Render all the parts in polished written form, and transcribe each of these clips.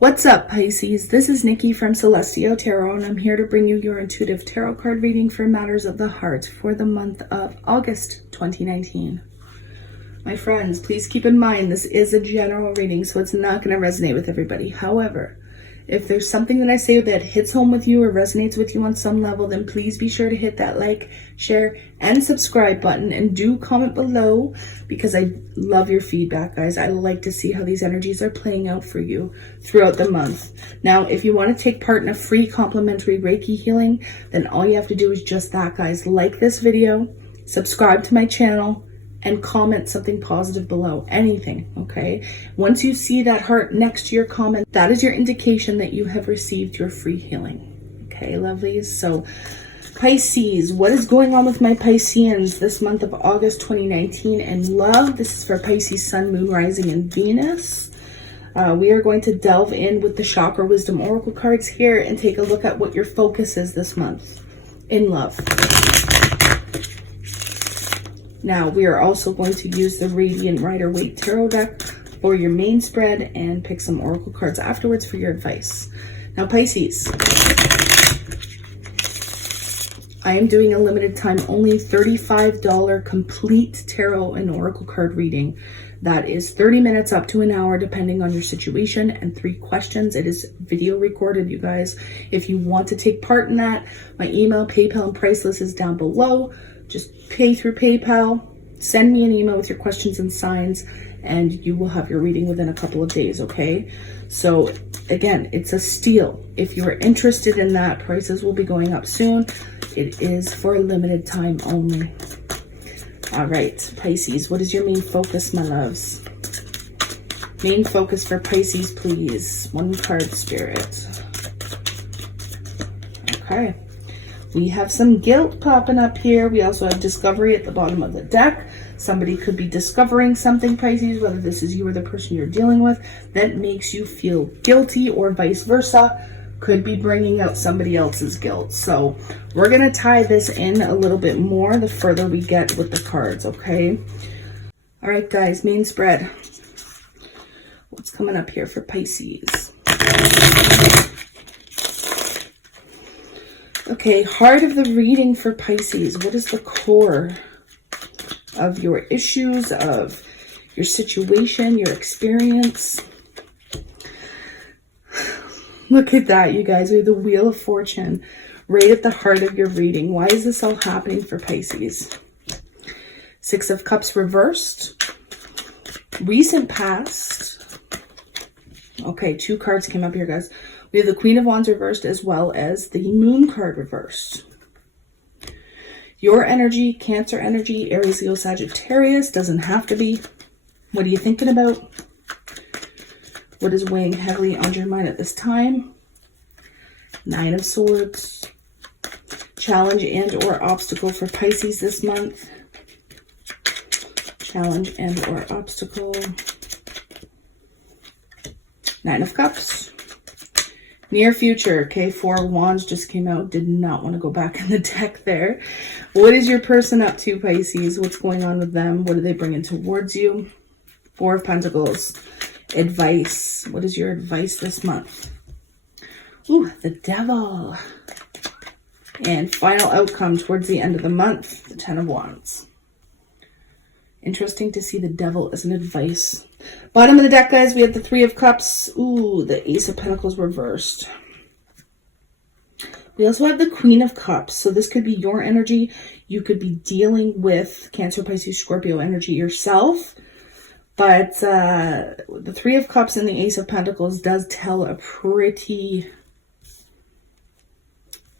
What's up, Pisces? This is Nikki from Celestial Tarot, and I'm here to bring you your intuitive tarot card reading for matters of the heart for the month of August 2019. My friends, please keep in mind this is a general reading, so it's not going to resonate with everybody. However, if there's something that I say that hits home with you or resonates with you on some level, then please be sure to hit that like, share, and subscribe button, and do comment below because I love your feedback, guys. I like to see how these energies are playing out for you throughout the month. Now, if you want to take part in a free complimentary Reiki healing, then all you have to do is just that, guys. Like this video, subscribe to my channel, and comment something positive below, anything, okay? Once you see that heart next to your comment, that is your indication that you have received your free healing. Okay, lovelies? So, Pisces, what is going on with my Pisceans this month of August 2019 and love? This is for Pisces, Sun, Moon, Rising, and Venus. We are going to delve in with the Chakra Wisdom Oracle cards here and take a look at what your focus is this month in love. Now, we are also going to use the Radiant Rider-Waite Tarot deck for your main spread and pick some oracle cards afterwards for your advice. Now, Pisces, I am doing a limited time only $35 complete tarot and oracle card reading. That is 30 minutes up to an hour depending on your situation, and 3 questions. It is video recorded, you guys. If you want to take part in that, my email, PayPal, and price list is down below. Just pay through PayPal, send me an email with your questions and signs, and you will have your reading within a couple of days, okay? So again, it's a steal. If you are interested in that, prices will be going up soon. It is for a limited time only. All right, Pisces, what is your main focus, my loves? Main focus for Pisces, please. 1 card, Spirit. Okay. We have some guilt popping up here. We also have discovery at the bottom of the deck. Somebody could be discovering something, Pisces, whether this is you or the person you're dealing with, that makes you feel guilty, or vice versa. Could be bringing out somebody else's guilt. So we're going to tie this in a little bit more the further we get with the cards, okay? All right, guys, main spread. What's coming up here for Pisces? Okay, heart of the reading for Pisces. What is the core of your issues, of your situation, your experience? Look at that, you guys. We have the Wheel of Fortune right at the heart of your reading. Why is this all happening for Pisces? 6 of Cups reversed. Recent past. Okay, 2 cards came up here, guys. We have the Queen of Wands reversed as well as the Moon card reversed. Your energy, Cancer energy, Aries, Leo, Sagittarius. Doesn't have to be. What are you thinking about? What is weighing heavily on your mind at this time? 9 of Swords. Challenge and or obstacle for Pisces this month. Challenge and or obstacle. 9 of Cups. Near future. Okay, 4 of Wands just came out. Did not want to go back in the deck there. What is your person up to, Pisces? What's going on with them? What are they bringing towards you? 4 of Pentacles. Advice. What is your advice this month? Ooh, the Devil. And final outcome towards the end of the month, the 10 of Wands. Interesting to see the Devil as an advice. Bottom of the deck, guys, we have the 3 of Cups. Ooh, the Ace of Pentacles reversed. We also have the Queen of Cups. So this could be your energy. You could be dealing with Cancer, Pisces, Scorpio energy yourself. But the 3 of Cups and the Ace of Pentacles does tell a pretty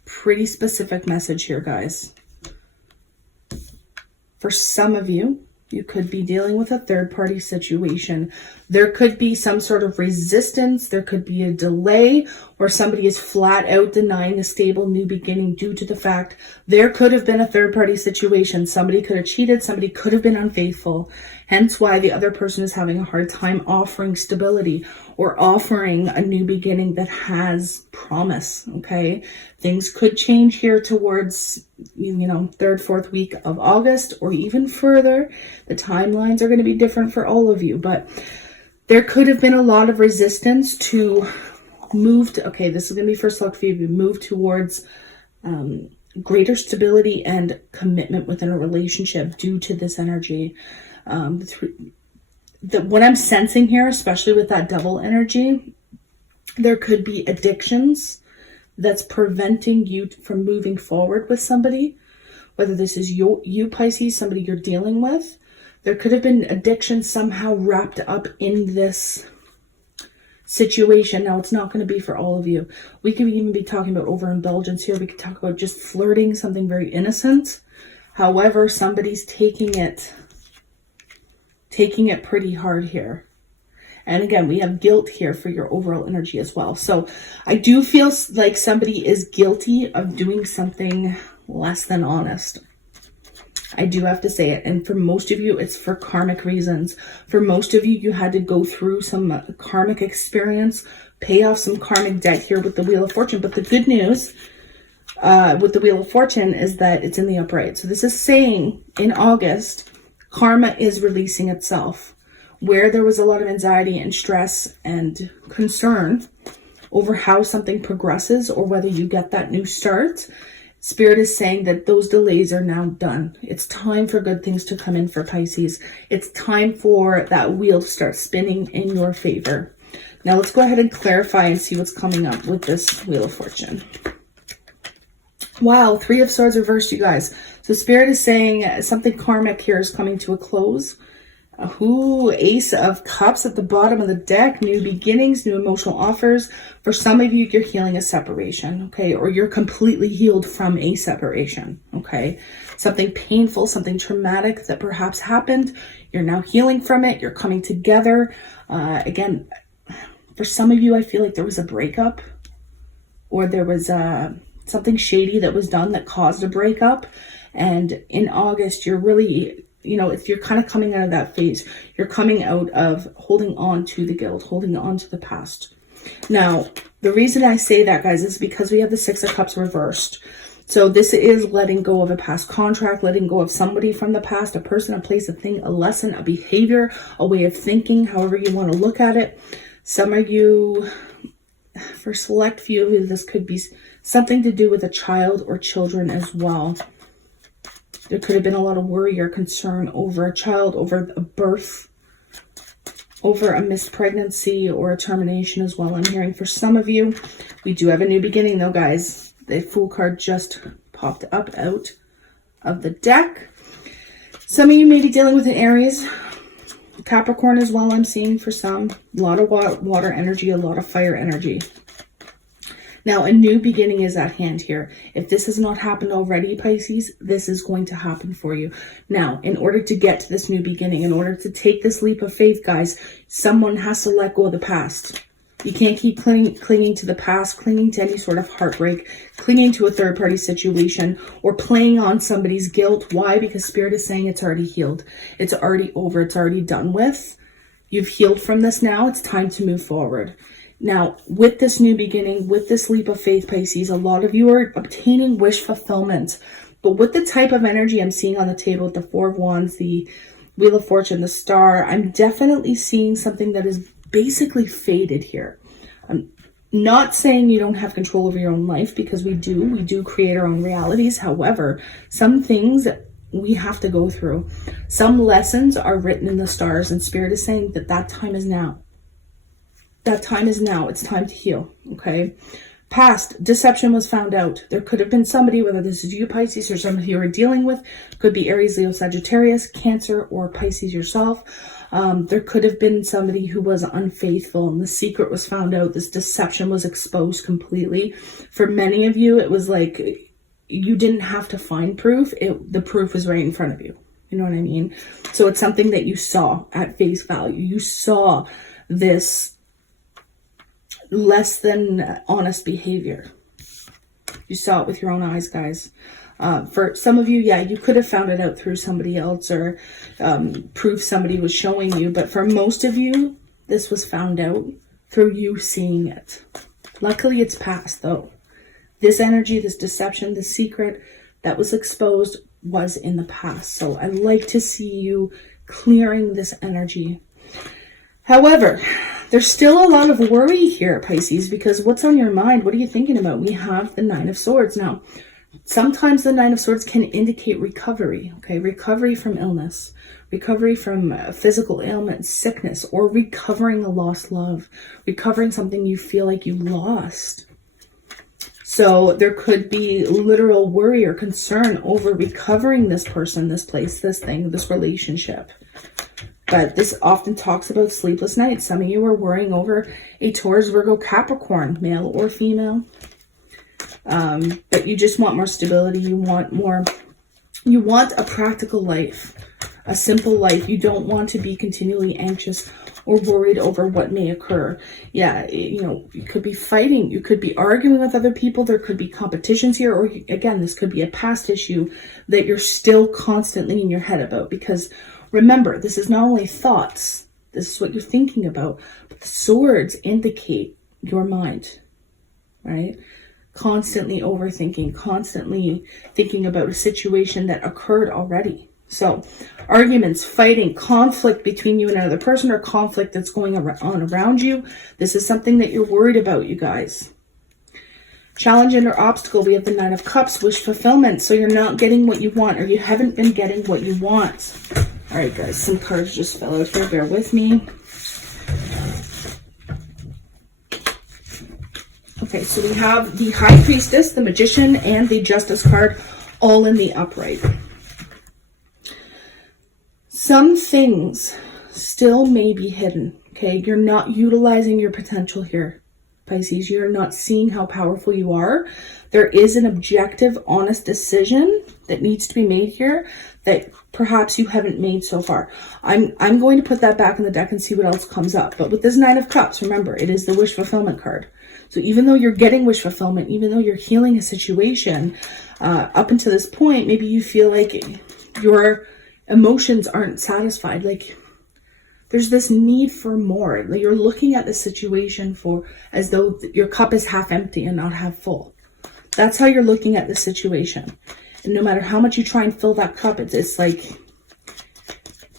specific message here, guys. For some of you, you could be dealing with a third-party situation. There could be some sort of resistance. There could be a delay, or somebody is flat out denying a stable new beginning due to the fact there could have been a third-party situation. Somebody could have cheated. Somebody could have been unfaithful. Hence why the other person is having a hard time offering stability or offering a new beginning that has promise, okay? Things could change here towards, you know, 3rd, 4th week of August or even further. The timelines are going to be different for all of you, but There could have been a lot of resistance to move to, okay, this is going to be first luck for you, move towards greater stability and commitment within a relationship due to this energy. What I'm sensing here, especially with that Devil energy, there could be addictions that's preventing you from moving forward with somebody, whether this is you Pisces, somebody you're dealing with. There could have been addiction somehow wrapped up in this situation. Now, it's not going to be for all of you. We could even be talking about overindulgence here. We could talk about just flirting, something very innocent. However, somebody's taking it pretty hard here. And again, we have guilt here for your overall energy as well. So I do feel like somebody is guilty of doing something less than honest. I do have to say it. And for most of you, it's for karmic reasons. For most of you, you had to go through some karmic experience, pay off some karmic debt here with the Wheel of Fortune. But the good news with the Wheel of Fortune is that it's in the upright. So this is saying in August, karma is releasing itself. Where there was a lot of anxiety and stress and concern over how something progresses or whether you get that new start, Spirit is saying that those delays are now done. It's time for good things to come in for Pisces. It's time for that wheel to start spinning in your favor. Now let's go ahead and clarify and see what's coming up with this Wheel of Fortune. Wow, Three of Swords reversed, you guys. So Spirit is saying something karmic here is coming to a close. Ace of Cups at the bottom of the deck. New beginnings, new emotional offers. For some of you, you're healing a separation, okay? Or you're completely healed from a separation, okay? Something painful, something traumatic that perhaps happened. You're now healing from it. You're coming together. Again, for some of you, I feel like there was a breakup. Or there was something shady that was done that caused a breakup. And in August, you're really... if you're kind of coming out of that phase, you're coming out of holding on to the guilt, holding on to the past. Now, the reason I say that, guys, is because we have the Six of Cups reversed. So this is letting go of a past contract, letting go of somebody from the past, a person, a place, a thing, a lesson, a behavior, a way of thinking, however you want to look at it. Some of you, for select few of you, this could be something to do with a child or children as well. There could have been a lot of worry or concern over a child, over a birth, over a missed pregnancy or a termination as well. I'm hearing for some of you, we do have a new beginning though, guys. The Fool card just popped up out of the deck. Some of you may be dealing with an Aries, Capricorn as well, I'm seeing for some. A lot of water energy, a lot of fire energy. Now, a new beginning is at hand here. If this has not happened already, Pisces, this is going to happen for you. Now, in order to get to this new beginning, in order to take this leap of faith, guys, someone has to let go of the past. You can't keep clinging to the past, clinging to any sort of heartbreak, clinging to a third-party situation, or playing on somebody's guilt. Why? Because Spirit is saying it's already healed. It's already over. It's already done with. You've healed from this now. It's time to move forward. Now, with this new beginning, with this leap of faith, Pisces, a lot of you are obtaining wish fulfillment. But with the type of energy I'm seeing on the table with the Four of Wands, the Wheel of Fortune, the Star, I'm definitely seeing something that is basically faded here. I'm not saying you don't have control over your own life, because we do. We do create our own realities. However, some things we have to go through. Some lessons are written in the stars, and Spirit is saying that that time is now. That time is now. It's time to heal, okay? Past deception was found out. There could have been somebody, whether this is you, Pisces, or somebody you were dealing with. Could be Aries, Leo, Sagittarius, Cancer, or Pisces yourself. There could have been somebody who was unfaithful, and the secret was found out. This deception was exposed completely. For many of you, it was like you didn't have to find proof. The proof was right in front of you. You know what I mean? So it's something that you saw at face value. You saw this less than honest behavior. You saw it with your own eyes, guys. For some of you, yeah, you could have found it out through somebody else, or proof somebody was showing you. But for most of you, this was found out through you seeing it. Luckily, it's past, though. This energy, this deception, this secret that was exposed was in the past. So I like to see you clearing this energy. However, there's still a lot of worry here, Pisces, because what's on your mind? What are you thinking about? We have the Nine of Swords. Now, sometimes the Nine of Swords can indicate recovery, okay? Recovery from illness, recovery from physical ailment, sickness, or recovering a lost love, recovering something you feel like you lost. So there could be literal worry or concern over recovering this person, this place, this thing, this relationship. But this often talks about sleepless nights. Some of you are worrying over a Taurus, Virgo, Capricorn, male or female. But you just want more stability. You want a practical life, a simple life. You don't want to be continually anxious or worried over what may occur. Yeah, you could be fighting. You could be arguing with other people. There could be competitions here. Or again, this could be a past issue that you're still constantly in your head about. Because remember, this is not only thoughts. This is what you're thinking about. But the swords indicate your mind, right? Constantly overthinking, constantly thinking about a situation that occurred already. So arguments, fighting, conflict between you and another person, or conflict that's going on around you. This is something that you're worried about, you guys. Challenge and or obstacle. We have the Nine of Cups, wish fulfillment. So you're not getting what you want, or you haven't been getting what you want. All right, guys, some cards just fell out here. Bear with me. Okay, so we have the High Priestess, the Magician, and the Justice card all in the upright. Some things still may be hidden, okay? You're not utilizing your potential here, Pisces. You're not seeing how powerful you are. There is an objective, honest decision that needs to be made here that perhaps you haven't made so far. I'm going to put that back in the deck and see what else comes up. But with this Nine of Cups, remember, it is the wish fulfillment card. So even though you're getting wish fulfillment, even though you're healing a situation, up until this point, maybe you feel like your emotions aren't satisfied. Like there's this need for more. Like you're looking at the situation as though your cup is half empty and not half full. That's how you're looking at the situation. And no matter how much you try and fill that cup, it's like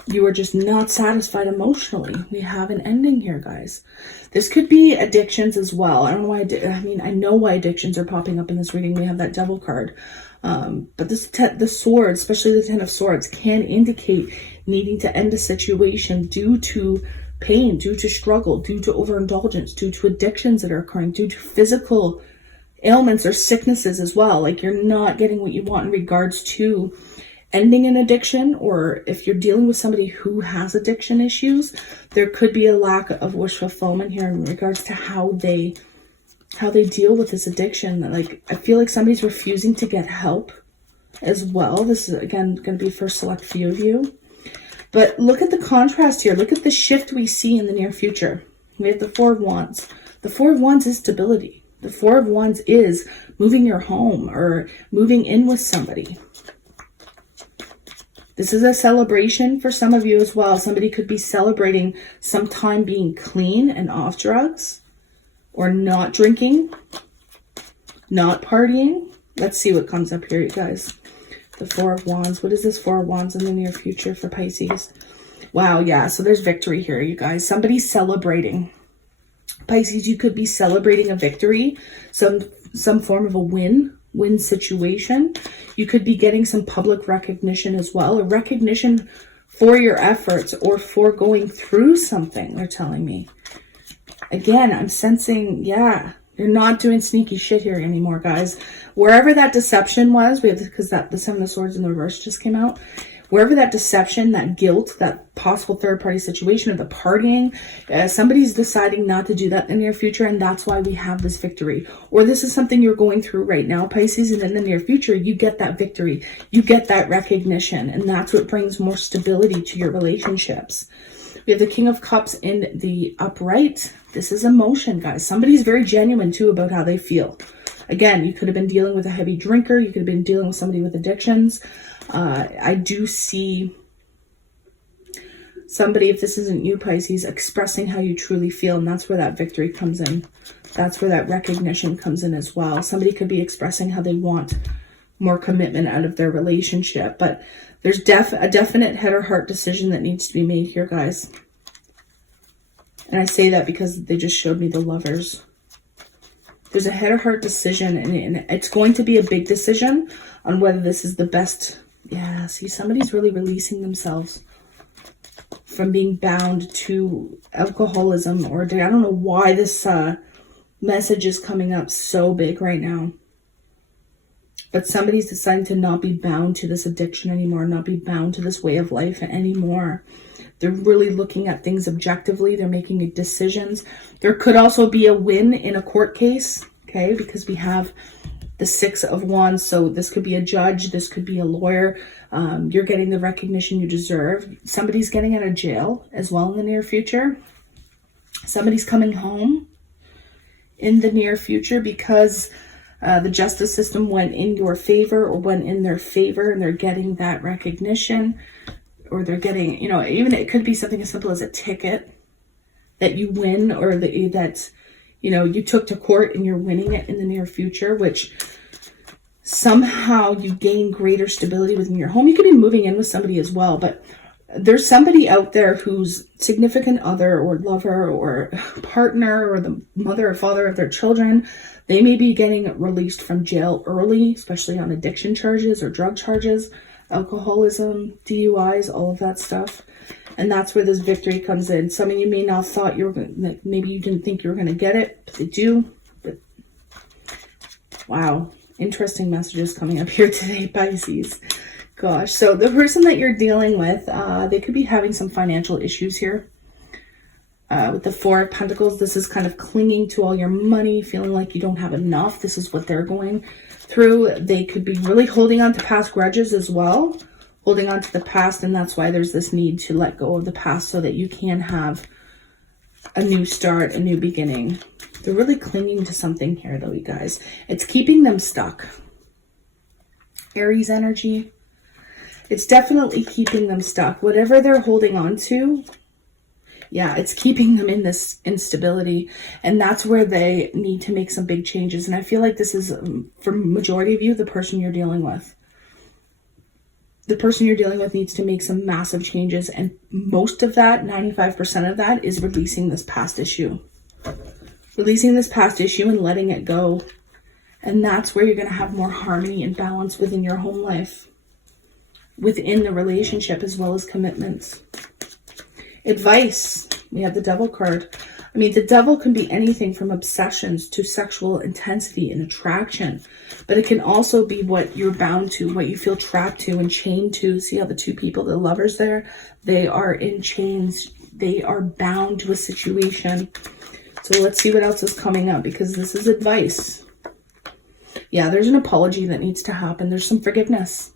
you are just not satisfied emotionally. We have an ending here, guys. This could be addictions as well. I don't know why. I know why addictions are popping up in this reading. We have that Devil card. But the sword, especially the Ten of Swords, can indicate needing to end a situation due to pain, due to struggle, due to overindulgence, due to addictions that are occurring, due to physical ailments or sicknesses as well. Like you're not getting what you want in regards to ending an addiction, or if you're dealing with somebody who has addiction issues, there could be a lack of wish fulfillment here in regards to how they deal with this addiction. Like I feel like somebody's refusing to get help as well. This is again going to be for a select few of you. But look at the contrast here. Look at the shift we see in the near future. We have the Four of Wands. The Four of Wands is stability. The Four of Wands is moving your home or moving in with somebody. This is a celebration for some of you as well. Somebody could be celebrating some time being clean and off drugs, or not drinking, not partying. Let's see what comes up here, you guys. The Four of Wands. What is this Four of Wands in the near future for Pisces? Wow, yeah. So there's victory here, you guys. Somebody's celebrating. Pisces, you could be celebrating a victory, some form of a win situation. You could be getting some public recognition as well, a recognition for your efforts or for going through something, they're telling me. Again, I'm sensing, yeah, you're not doing sneaky shit here anymore, guys. Wherever that deception was, because the Seven of Swords in the reverse just came out, wherever that deception, that guilt, that possible third-party situation of the partying, somebody's deciding not to do that in the near future, and that's why we have this victory. Or this is something you're going through right now, Pisces, and in the near future, you get that victory. You get that recognition, and that's what brings more stability to your relationships. We have the King of Cups in the upright. This is emotion, guys. Somebody's very genuine, too, about how they feel. Again, you could have been dealing with a heavy drinker. You could have been dealing with somebody with addictions. I do see somebody, if this isn't you, Pisces, expressing how you truly feel, and that's where that victory comes in. That's where that recognition comes in as well. Somebody could be expressing how they want more commitment out of their relationship, but there's a definite head or heart decision that needs to be made here, guys. And I say that because they just showed me the Lovers. There's a head or heart decision, and it's going to be a big decision on whether this is the best. Yeah, see, somebody's really releasing themselves from being bound to alcoholism, or I don't know why this message is coming up so big right now. But somebody's deciding to not be bound to this addiction anymore, not be bound to this way of life anymore. They're really looking at things objectively. They're making decisions. There could also be a win in a court case, okay? Because we have the Six of Wands. So this could be a judge. This could be a lawyer. You're getting the recognition you deserve. Somebody's getting out of jail as well in the near future. Somebody's coming home in the near future because the justice system went in your favor or went in their favor, and they're getting that recognition. Or they're getting, you know, even it could be something as simple as a ticket that you win, or that, you know, you took to court and you're winning it in the near future, which somehow you gain greater stability within your home. You could be moving in with somebody as well, but there's somebody out there whose significant other or lover or partner or the mother or father of their children, they may be getting released from jail early, especially on addiction charges or drug charges, alcoholism, DUIs, all of that stuff. And that's where this victory comes in. Some of you may not thought you were going, maybe you didn't think you were going to get it, but they do. But wow, interesting messages coming up here today, Pisces. Gosh, so the person that you're dealing with, they could be having some financial issues here. With the Four of Pentacles, this is kind of clinging to all your money, feeling like you don't have enough. This is what they're going through. They could be really holding on to past grudges as well, holding on to the past, and that's why there's this need to let go of the past so that you can have a new start, a new beginning. They're really clinging to something here, though, you guys. It's keeping them stuck. Aries energy. It's definitely keeping them stuck. Whatever they're holding on to, yeah, it's keeping them in this instability, and that's where they need to make some big changes. And I feel like this is, for majority of you, the person you're dealing with. The person you're dealing with needs to make some massive changes, and most of that, 95% of that, is releasing this past issue. Releasing this past issue and letting it go. And that's where you're going to have more harmony and balance within your home life, within the relationship, as well as commitments. Advice. We have the Devil card. I mean, the Devil can be anything from obsessions to sexual intensity and attraction, but it can also be what you're bound to, what you feel trapped to and chained to. See how the two people, the lovers there, they are in chains. They are bound to a situation. So let's see what else is coming up, because this is advice. Yeah, there's an apology that needs to happen. There's some forgiveness.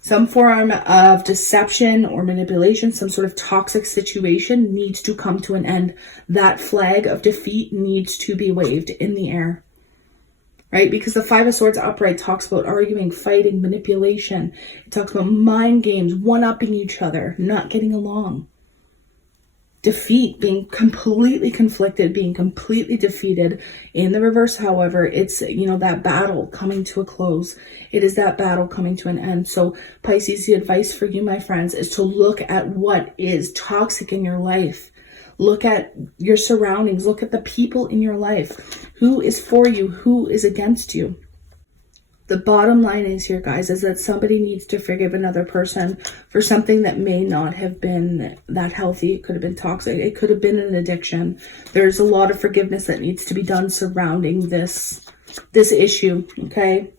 Some form of deception or manipulation, some sort of toxic situation needs to come to an end. That flag of defeat needs to be waved in the air, right? Because the Five of Swords upright talks about arguing, fighting, manipulation. It talks about mind games, one-upping each other, not getting along. Defeat, being completely conflicted, being completely defeated. In the reverse, however, it's, you know, that battle coming to a close. It is that battle coming to an end. So Pisces, the advice for you, my friends, is to look at what is toxic in your life. Look at your surroundings. Look at the people in your life. Who is for you? Who is against you? The bottom line is here, guys, is that somebody needs to forgive another person for something that may not have been that healthy. It could have been toxic. It could have been an addiction. There's a lot of forgiveness that needs to be done surrounding this issue, okay?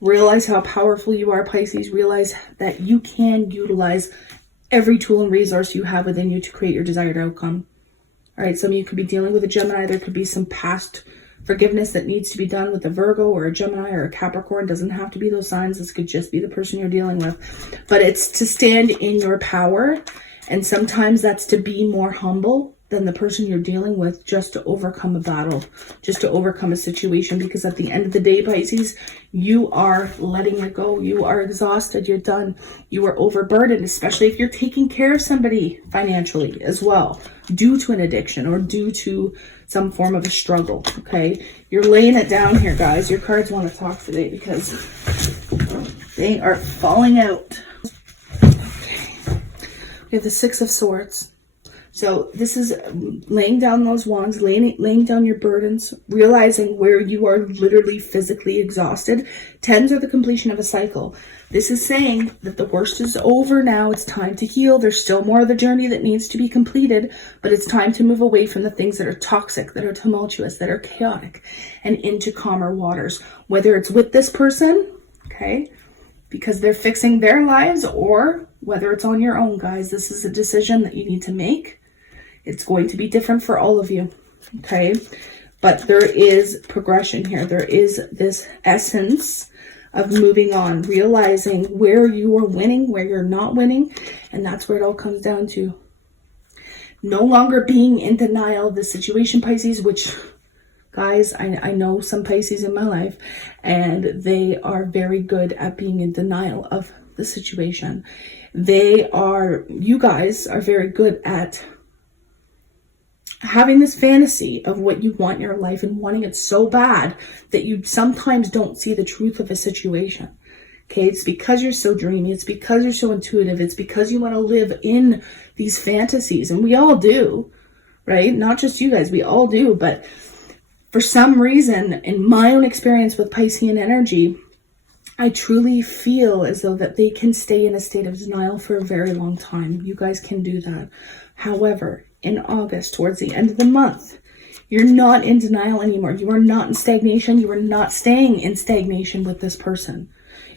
Realize how powerful you are, Pisces. Realize that you can utilize every tool and resource you have within you to create your desired outcome. All right, some of you could be dealing with a Gemini. There could be some past forgiveness that needs to be done with a Virgo or a Gemini or a Capricorn. Doesn't have to be those signs. This could just be the person you're dealing with. But it's to stand in your power. And sometimes that's to be more humble than the person you're dealing with, just to overcome a battle, just to overcome a situation. Because at the end of the day, Pisces, you are letting it go. You are exhausted. You're done. You are overburdened, especially if you're taking care of somebody financially as well, due to an addiction or due to some form of a struggle, okay? You're laying it down here, guys. Your cards want to talk today because they are falling out. Okay. We have the Six of Swords. So this is laying down those wands, laying down your burdens, realizing where you are literally physically exhausted. 10s are the completion of a cycle. This is saying that the worst is over now. It's time to heal. There's still more of the journey that needs to be completed, but it's time to move away from the things that are toxic, that are tumultuous, that are chaotic, and into calmer waters. Whether it's with this person, okay, because they're fixing their lives, or whether it's on your own, guys. This is a decision that you need to make. It's going to be different for all of you, okay? But there is progression here. There is this essence of moving on, realizing where you are winning, where you're not winning, and that's where it all comes down to. No longer being in denial of the situation, Pisces, which, guys, I know some Pisces in my life, and they are very good at being in denial of the situation. You guys are very good at having this fantasy of what you want in your life and wanting it so bad that you sometimes don't see the truth of a situation. Okay, it's because you're so dreamy. It's because you're so intuitive. It's because you want to live in these fantasies. And we all do, right? Not just you guys, we all do. But for some reason, in my own experience with Piscean energy, I truly feel as though that they can stay in a state of denial for a very long time. You guys can do that. However, in August, towards the end of the month, you're not in denial anymore. You are not in stagnation. You are not staying in stagnation with this person.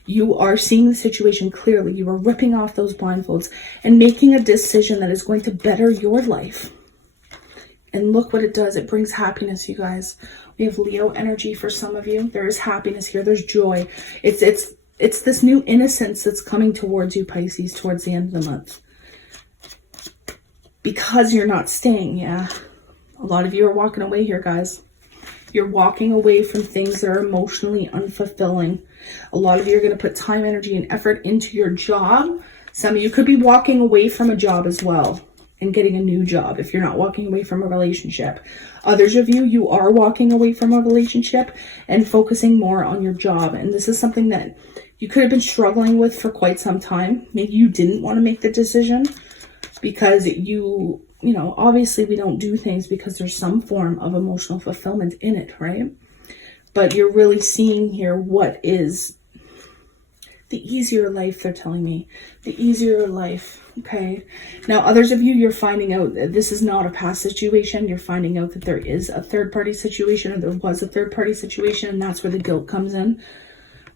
You are seeing the situation clearly. You are ripping off those blindfolds and making a decision that is going to better your life. And look what it does. It brings happiness, you guys. We have Leo energy for some of you. There is happiness here. There's joy. It's this new innocence that's coming towards you, Pisces, towards the end of the month. Because you're not staying, yeah. A lot of you are walking away here, guys. You're walking away from things that are emotionally unfulfilling. A lot of you are going to put time, energy, and effort into your job. Some of you could be walking away from a job as well and getting a new job if you're not walking away from a relationship. Others of you, you are walking away from a relationship and focusing more on your job. And this is something that you could have been struggling with for quite some time. Maybe you didn't want to make the decision because you know, obviously we don't do things because there's some form of emotional fulfillment in it, right? But you're really seeing here what is the easier life, they're telling me. The easier life, okay? Now, others of you, you're finding out that this is not a past situation. You're finding out that there is a third-party situation, or there was a third-party situation, and that's where the guilt comes in.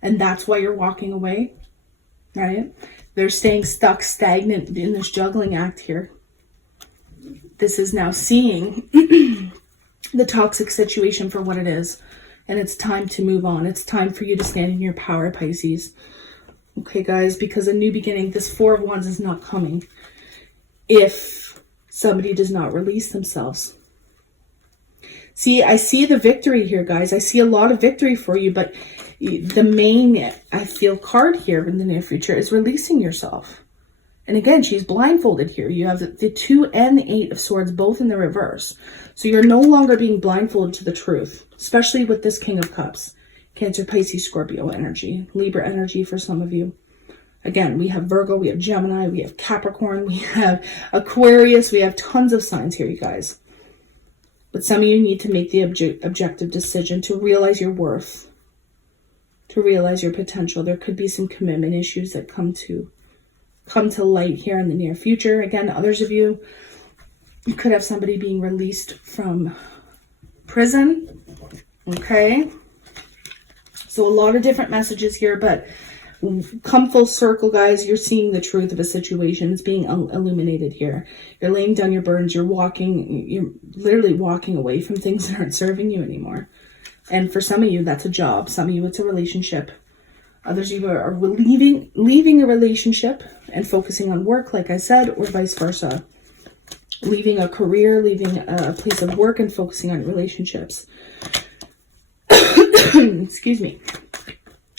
And that's why you're walking away, right? They're staying stuck, stagnant in this juggling act here. This is now seeing the toxic situation for what it is. And it's time to move on. It's time for you to stand in your power, Pisces. Okay, guys, because a new beginning, this Four of Wands is not coming if somebody does not release themselves. See, I see the victory here, guys. I see a lot of victory for you, but the main, I feel, card here in the near future is releasing yourself. And again, she's blindfolded here. You have the 2 and the 8 of Swords, both in the reverse. So you're no longer being blindfolded to the truth, especially with this King of Cups. Cancer, Pisces, Scorpio energy, Libra energy for some of you. Again, we have Virgo, we have Gemini, we have Capricorn, we have Aquarius, we have tons of signs here, you guys. But some of you need to make the objective decision to realize your worth, to realize your potential. There could be some commitment issues that come to light here in the near future. Again, others of you, you could have somebody being released from prison. Okay. So a lot of different messages here, but come full circle, guys. You're seeing the truth of a situation. It's being illuminated here. You're laying down your burdens. You're literally walking away from things that aren't serving you anymore. And for some of you, that's a job. Some of you, it's a relationship. Others of you are leaving a relationship and focusing on work, like I said, or vice versa. Leaving a career, leaving a place of work and focusing on relationships. Excuse me.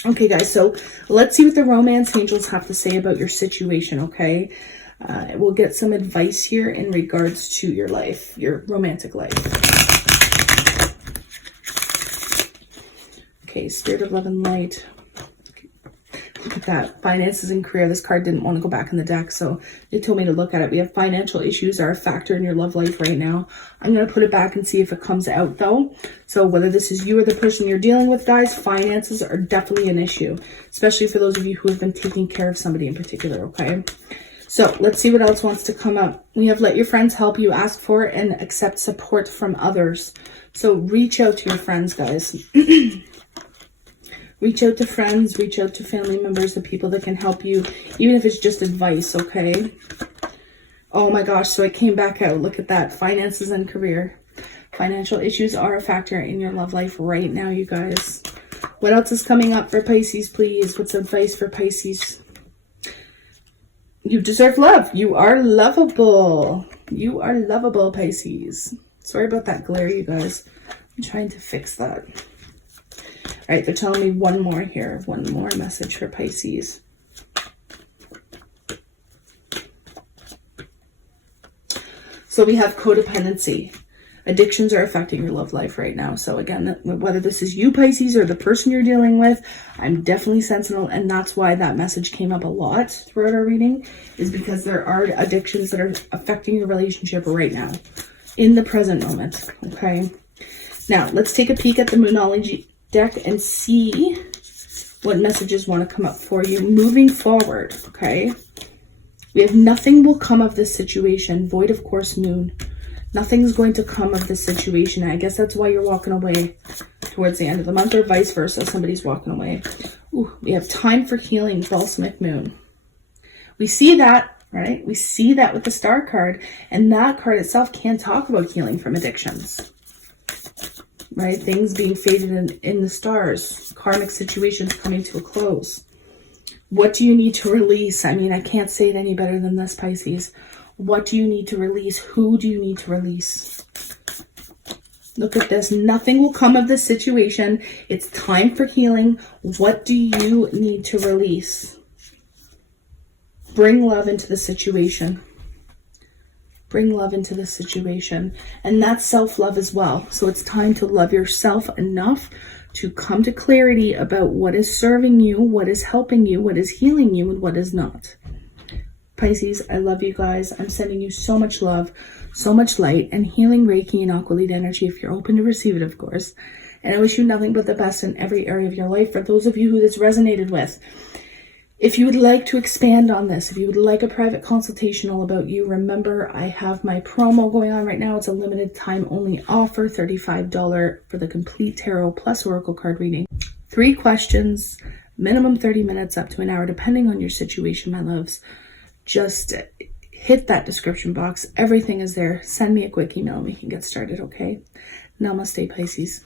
Okay, guys, so let's see what the romance angels have to say about your situation, okay? We'll get some advice here in regards to your life, your romantic life. Okay, Spirit of Love and Light. at that. Finances and career. This card didn't want to go back in the deck, so it told me to look at it. We have financial issues are a factor in your love life right now. I'm going to put it back and see if it comes out, though. So whether this is you or the person you're dealing with, guys, finances are definitely an issue, especially for those of you who have been taking care of somebody in particular, okay? So let's see what else wants to come up. We have let your friends help you, ask for and accept support from others. So reach out to your friends, guys. Reach out to friends, reach out to family members, the people that can help you, even if it's just advice, okay? Oh my gosh, so it came back out. Look at that. Finances and career. Financial issues are a factor in your love life right now, you guys. What else is coming up for Pisces, please? What's advice for Pisces? You deserve love. You are lovable. You are lovable, Pisces. Sorry about that glare, you guys. I'm trying to fix that. All right, they're telling me one more here. One more message for Pisces. So we have codependency. Addictions are affecting your love life right now. So again, whether this is you, Pisces, or the person you're dealing with, I'm definitely sensible. And that's why that message came up a lot throughout our reading, is because there are addictions that are affecting your relationship right now, in the present moment, okay? Now, let's take a peek at the Moonology deck and see what messages want to come up for you moving forward, okay? We have nothing will come of this situation. Void, of course, Moon. Nothing's going to come of this situation. I guess that's why you're walking away towards the end of the month, or vice versa. Somebody's walking away. Ooh, we have time for healing, Balsamic Moon. We see that, right? We see that with the Star card, and that card itself can talk about healing from addictions, right? Things being faded in the stars, karmic situations coming to a close. What do you need to release? I mean, I can't say it any better than this, Pisces. What do you need to release? Who do you need to release? Look at this. Nothing will come of this situation. It's time for healing. What do you need to release? Bring love into the situation. Bring love into the situation. And that's self-love as well. So it's time to love yourself enough to come to clarity about what is serving you, what is helping you, what is healing you, and what is not. Pisces, I love you guys. I'm sending you so much love, so much light, and healing Reiki and aqua lead energy if you're open to receive it, of course. And I wish you nothing but the best in every area of your life. For those of you who this resonated with, if you would like to expand on this, if you would like a private consultation all about you, remember I have my promo going on right now. It's a limited time only offer, $35 for the complete tarot plus oracle card reading. 3 questions, minimum 30 minutes up to an hour, depending on your situation, my loves. Just hit that description box. Everything is there. Send me a quick email and we can get started, okay? Namaste, Pisces.